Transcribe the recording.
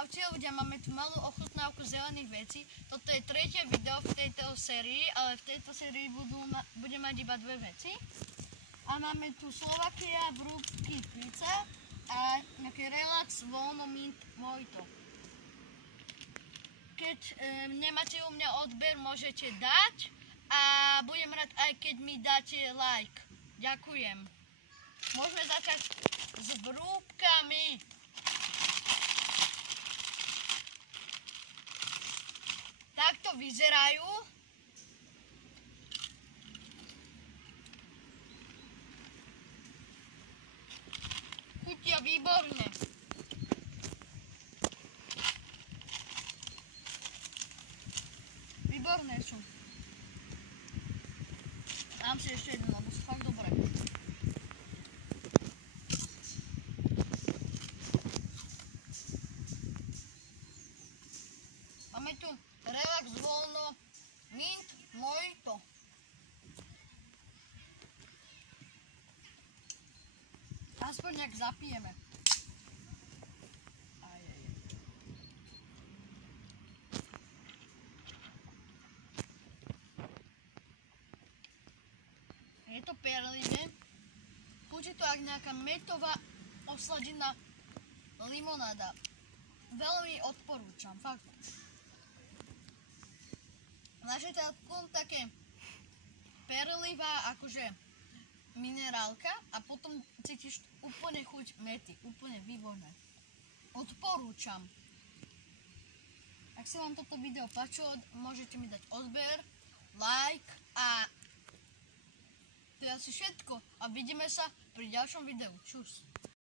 Čaute ľudia, máme tu malú ochutnávku zelených vecí. Toto je tretie video v tejto sérii, ale v tejto sérii budem mať iba dve veci. A máme tu Slovakia, Vrúbky, pizza a nejaký relax, voľno, mint, mojito. Keď nemáte u mňa odber, môžete dať a budem rád aj keď mi dáte like. Ďakujem. Môžeme začať s vrúbkami. Takto vyzerajú. Chutia výborne. Výborné sú. Dám si ešte jednu, lebo sú fakt dobré. Máme tu relax, voľno, mint, mojito. Aspoň nejak zapijeme. Je to perlivé. Chutí to ako nejaká mätová osladená limonáda. Veľmi odporúčam, fakt. Máš to také perlivá, akože minerálka a potom cítiš úplne chuť mäty. Úplne výborné. Odporúčam. Ak sa vám toto video páčilo, môžete mi dať odber, like a to je asi všetko. A vidíme sa pri ďalšom videu. Čus.